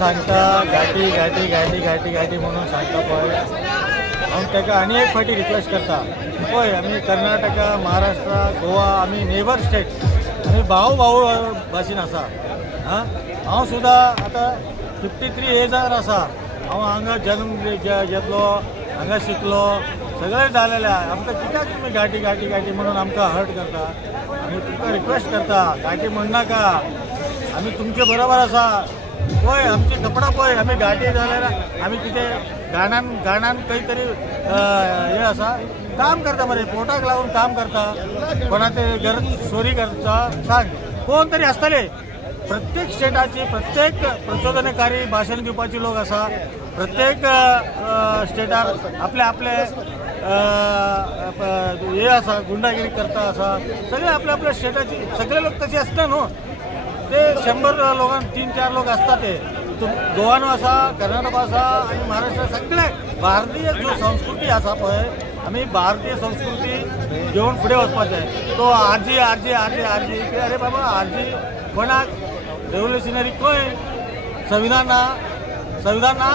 सांगता घाटी घाटी घाटी घाटी घाटी म्हणून सांगता पळय हांव ताका आनी एक फाटी रिक्वेस्ट करता पळय आमी कर्नाटका महाराष्ट्रा गोवा आमी नेबर स्टेट आमी भाऊ भाऊ भाशेन आसा हांव सुद्दां आतां 53 एजार आसा हांव हांगा जन्म घेतलो हांगा शिकलो सगळें जालेलें आमकां कित्याक तुमी घाटी घाटी घाटी म्हणून आमकां हर्ट करता आमी तुमकां रिक्वेस्ट करता घाटी म्हणनाका आमी तुमचे बरोबर आसा पळय आमची कपडा पळय आमी घाटी जाल्यार आमी कितें गाणान खंय तरी हें आसा काम करता मरे पोटाक लागून काम करता कोणाचे घर चोरी करता सांग कोण तरी आसतले प्रत्येक स्टेटाची प्रत्येक प्रचोदनकारी भाषण दिवपाची लोक आसा प्रत्येक स्टेटार आपले आपले हे आसा गुंडागिरी करता आसा सगळे आपल्या आपल्या स्टेटाची सगळे लोक तसे आसता न्हू ते 100 लोकांक 3-4 लोक असतात ते गोवानो आसा कर्नाटक आसा आणि महाराष्ट्र सगळे भारतीय जो संस्कृती आसा पळय आमी भारतीय संस्कृती घेवन फुडें वचपाचें तो आरजी आरजी आरजी आरजी अरे बाबा आरजी कोणाक रेव्होल्युशनरी खंय संविधान ना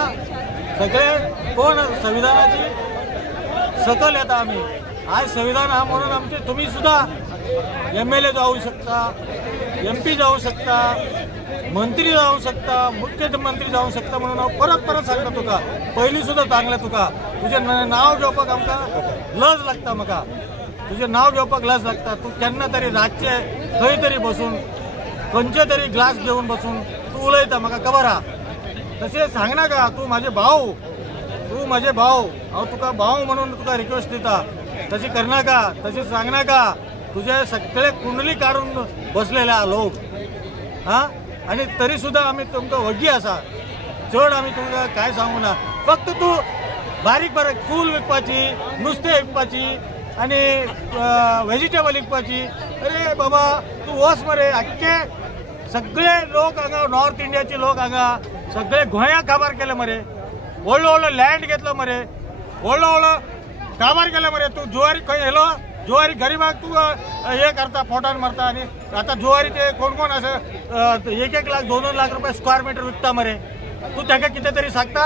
सगळे कोण संविधानाची सकल येता आमी आज संविधान हा म्हणून आमचे तुम्ही सुद्धा MLA जाऊ शकता MP जाऊ शकता मंत्री जाऊ शकता मुख्यमंत्री जाऊ शकता म्हणून हांव परत सांगता तुका पयलीं सुद्धा सांगलें तुका तुजें नांव घेवपाक आमकां लज लागता म्हाका तुजें नांव घेवपाक लज लागता तूं केन्ना तरी रातचे खंय तरी बसून खंयचे तरी ग्लास घेवन बसून तूं उलयता म्हाका खबर आहा तशें सांगनाका तूं म्हाजे भाव हांव तुका भाव म्हणून तुका रिक्वेस्ट दिता तशी करनाका तशें सांगनाका तुझे सगळे कुंडली काढून बसलेले लोक आणि तरी सुद्धा आम्ही तुमकां वगी आसा चड आम्ही तुमकां काय सांगू ना फक्त तूं बारीक फूल विकपाची नुस्तें विकपाची आणि व्हेजिटेबल विकपाची अरे बाबा तूं वच मरे आख्खे सगळे लोक हांगा नॉर्थ इंडियाचे लोक हांगा सगळे गोंयाक काबार केले मरे व्हडलो लँड घेतलो मरे व्हडलो काबार केले मरे तूं जुवारी खंय येलो जुवारी गरीबाक तू हे करता पोटान मारता आणि आता जुवारी ते कोण असं 1-1 लाख 2-2 लाख रुपये स्क्वेअर मीटर विकता मरे तू ताका कितें तरी सांगता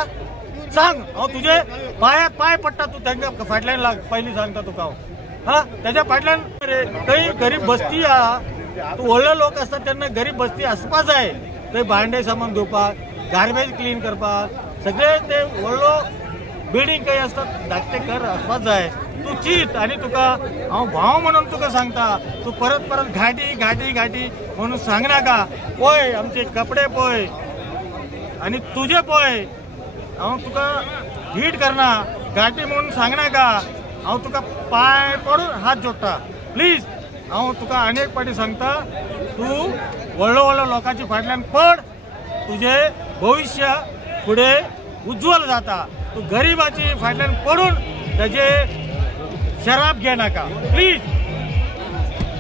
सांग हांव तुजे पायात पाय पडटा तू तांकां फाटल्यान लाग पयलीं सांगता तुका हांव तेज्या फाटल्यान मरे थंय गरीब बस्ती आहा तू व्हडले लोक आसता तेन्ना गरीब बस्ती आसपा जाय थंय भांडे सामान धुवपाक गार्बेज क्लीन करपाक सगळे ते व्हडलो बिल्डिंग काही असतात धाकटे घर आसपाक जाय तू चित आणि तुका हांव भाव म्हणून तुका सांगता तू परत घाटी घाटी घाटी म्हणून सांगनाका पळय आमचे कपडे पळय आणि तुझे पळय हांव तुका हिट करना घाटी म्हणून सांगनाका हांव तुका पाय पडून हात जोडटा प्लीज हांव तुका आनी एक फाटी सांगता तू व्हडलो लोकांची फाटल्यान पड तुझे भविष्य फुडें उज्ज्वल जाता तू गरीबाची फाटल्यान पडून ताजे शराब घे नाका प्लीज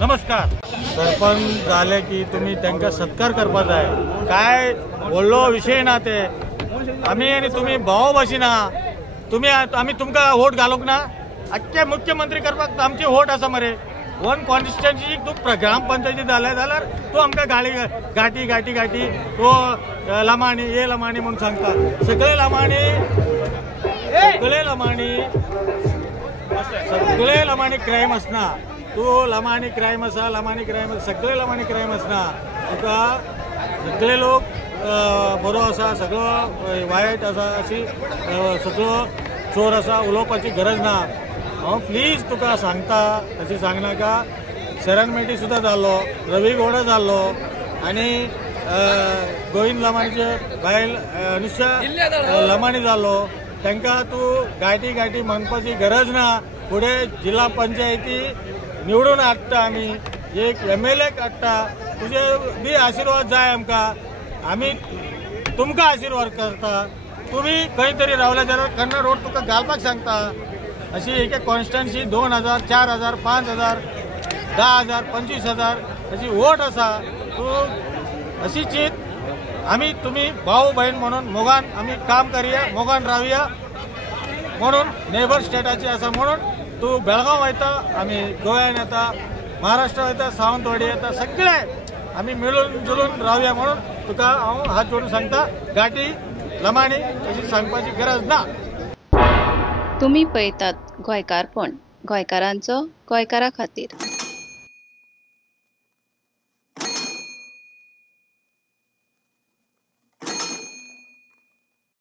नमस्कार सरपंच झाले की तुम्ही त्यांना सत्कार करपा जाय काय व्हडलो विषय ना ते आम्ही आणि तुम्ही भाव भाशीना तुम्ही आम्ही तुमकां वोट घालूंक ना आख्खे मुख्यमंत्री करपाक आमची वोट आसा मरे 1 कॉन्स्टिट्युएन्सी तू ग्रामपंचायती जाले जाल्यार तू आमकां घाटी घाटी घाटी तो लमाणी हे लमाणी म्हणून सांगता सगळे लमाणी क्रायम असना तू लमाणी क्रायम आसा सगळे लमाणी क्रायम असना तुका सगळे लोक बरो आसा सगळो वायट आसा अशी सगळो चोर आसा उलोवपाची गरज ना हांव प्लीज तुका सांगता तशी सांगनाका शरण मेटी सुद्धा जाल्लो रवी गौडा जाल्लो आणि गोविंद लमाणीचे बायल अनुष्या लमाणी जाल्लो तांकां तू घाटी घाटी म्हणपाची गरज ना फुडें जिल्हा पंचायती निवडून हाडटा आमी एक MLA हाडटा तुजे बी आशिर्वाद जाय आमकां आमी तुमकां आशिर्वाद करता तुम्ही खंय तरी रावल्या जाल्यार कन्नड रोड तुका घालपाक सांगता अशी एक कॉन्स्टिट्युएन्सी 2000 4000 5000 10,000 25,000 अशी वोट आसा तू अशी चित आम्ही तुम्ही भाऊ बहीण म्हणून मोगान आम्ही काम करूया मोगान रावया म्हणून नेबर स्टेटाची आसा म्हणून तू बेळगांव वयता आम्ही गोव्यान येता महाराष्ट्र वयता सावंतवाडी येता सगळे आम्ही मिळून जुळून राहूया म्हणून तुका हांव हात जोडून सांगता, गाठी लमाणी अशी सांगपाची गरज ना। तुम्ही पळयतात गोंयकारपण, गोंयकारांचो गोंयकारा खातीर।